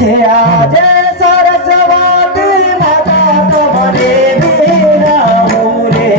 હે આજે સરસ્વતી માતા તમને બિરાવું રે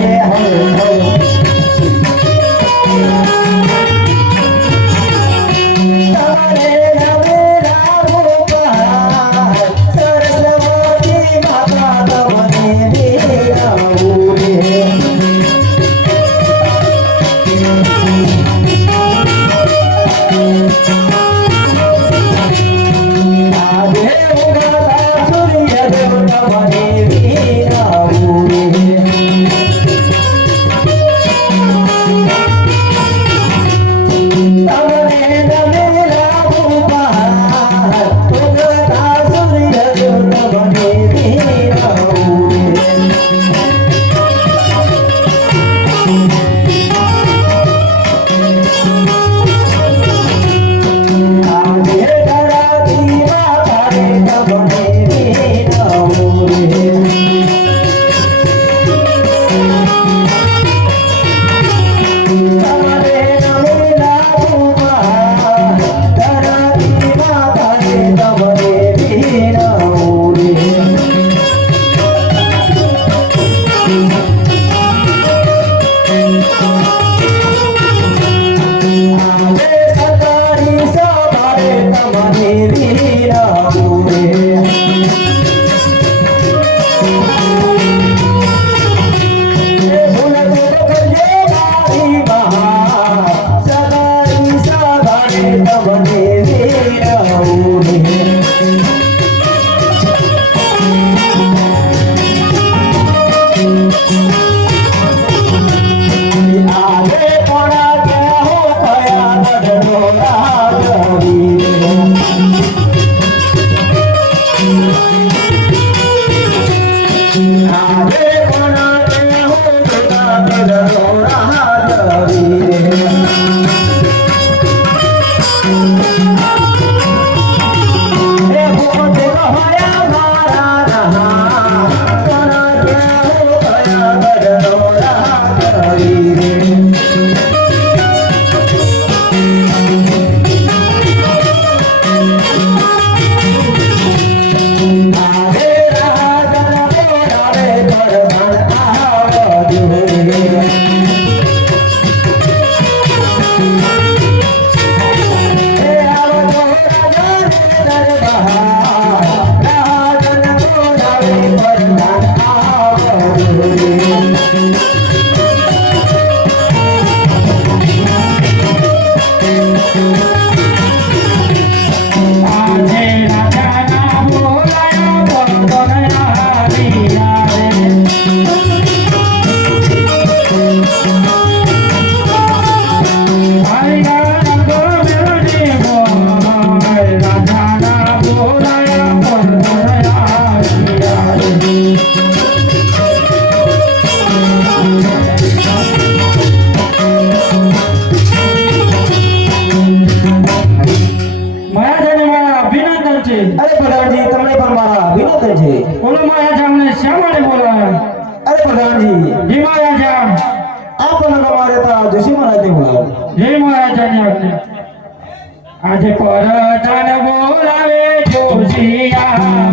આજે પરતન બોલાવે જોશિયા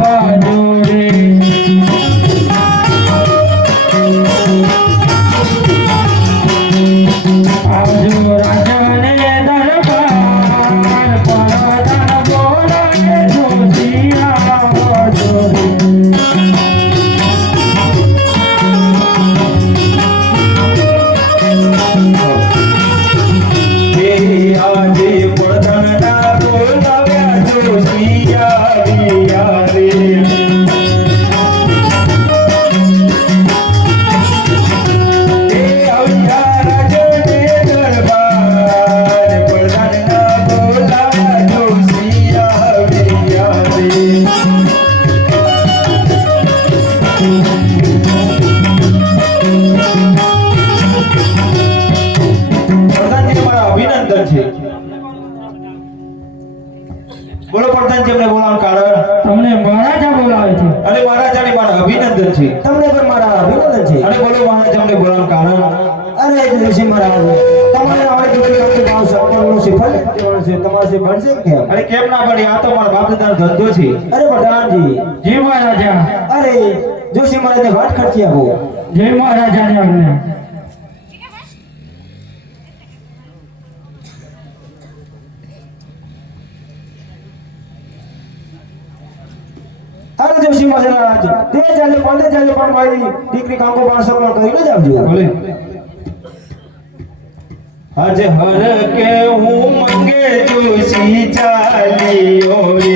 બજોરે આવજો રાજને દરબાર પરતન બોલાવે જોશિયા બજોરે બોલો પ્રધાનજી, અમને બોલાવવાનું કારણ? તમને મહારાજા બોલાવે છે અને મહારાજાને મારા અભિનંદન છે. તમને પણ મારા અભિનંદન છે. અને બોલો મહારાજ, અમને બોલાવવાનું કારણ? અરે જોશી મહારાજ તમારે હવે દીકરી કાંઈ ભાવ સપનનું શીખવાડે દેવાનું છે તમારે સે ભણશે કે અરે કેમ ના પડી આ તો મારા બાપ દાદાનો ધંધો છે અરે પ્રધાનજી જી મહારાજા અરે જોશી મહારાજને વાટ ખર્ચી આપો જય મહારાજાને આજ્ઞા અરે જોશી મહારાજ તે ચાલે પણ મારી દીકરી કાંકો બાણ સપના કરીને જ આવજો બોલે આજે હર કે હું મંગે જોશી ચાલ્યો રે